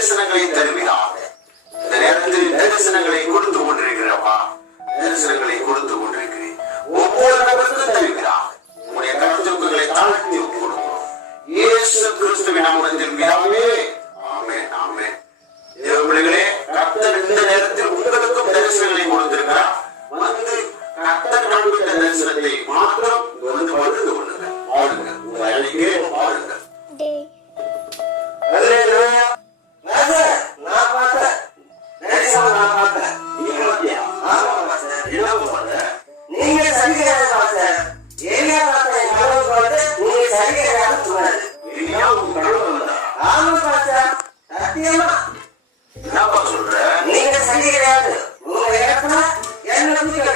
தரிசனங்களை தருவீராக. இந்த நேரத்தில் தரிசனங்களை கொடுத்து கொண்டிருக்கிறப்பா, தரிசனங்களை கொடுத்து கொண்டிருக்கிறேன். ஒவ்வொரு நபருக்கும் தருவீராக. உங்களுடைய கருத்துக்களை தாழ்த்தி ஒப்புக் கொடுக்கிறோம். இயேசு கிறிஸ்துவின் நாமத்தில் பிதாவே, ஆமென், ஆமென். தேவபிள்ளைகளே, கர்த்தர் இந்த நேரத்தில் உங்களுக்கும் தரிசனங்களை கொடுத்திருக்கிறார். வந்து கர்த்தர் காண்பித்த தரிசனத்தை மாத்திரம் வந்து பகிர்ந்து கொள்ளுங்கள், பாருங்கள். உங்களை அழைக்கிறேன், பாருங்கள். நீங்க சரியாக என்னப்பா சொல்ற? நீங்க சரியாக உங்க இடத்துல என்ன நம்பிக்கை